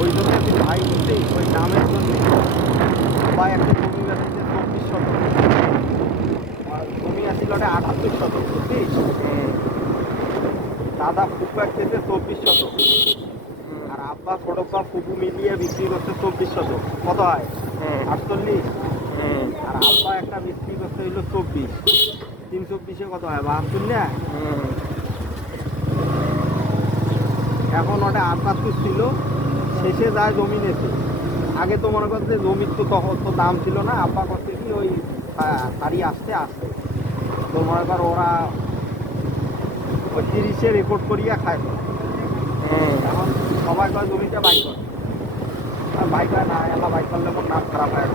ওই জন্য কি ভাই বুঝলি ওই নামের জন্য সবাই একটা জমি বেঁচেছে 24 শতক, আর জমি আসছিল 78 শতক বুঝছিস। দাদা ফুপু একতেছে 24 শতক, আর আব্বা ছোটব্বা ফুপু মিলিয়ে বিক্রি করছে 24 শতক। কত হয়? 48। আর আব্বা একটা বিক্রি করতে হইলো 24, 324-এ কত হয়? 72 না? এখন ওটা 78 ছিল, শেষে যায় জমি নেছে। আগে তো মনে করছে জমির তো তখন তো দাম ছিল না, আব্বা করছে কি ওই সারি আসতে আসতে তো মনে কর ওরা ওই 30-এ রেকর্ড করিয়া খায়। এখন সবাই কয় জমিটা বাই কর, আর বাই করে না, এলা বাই করলে মোর নাম খারাপ হয়।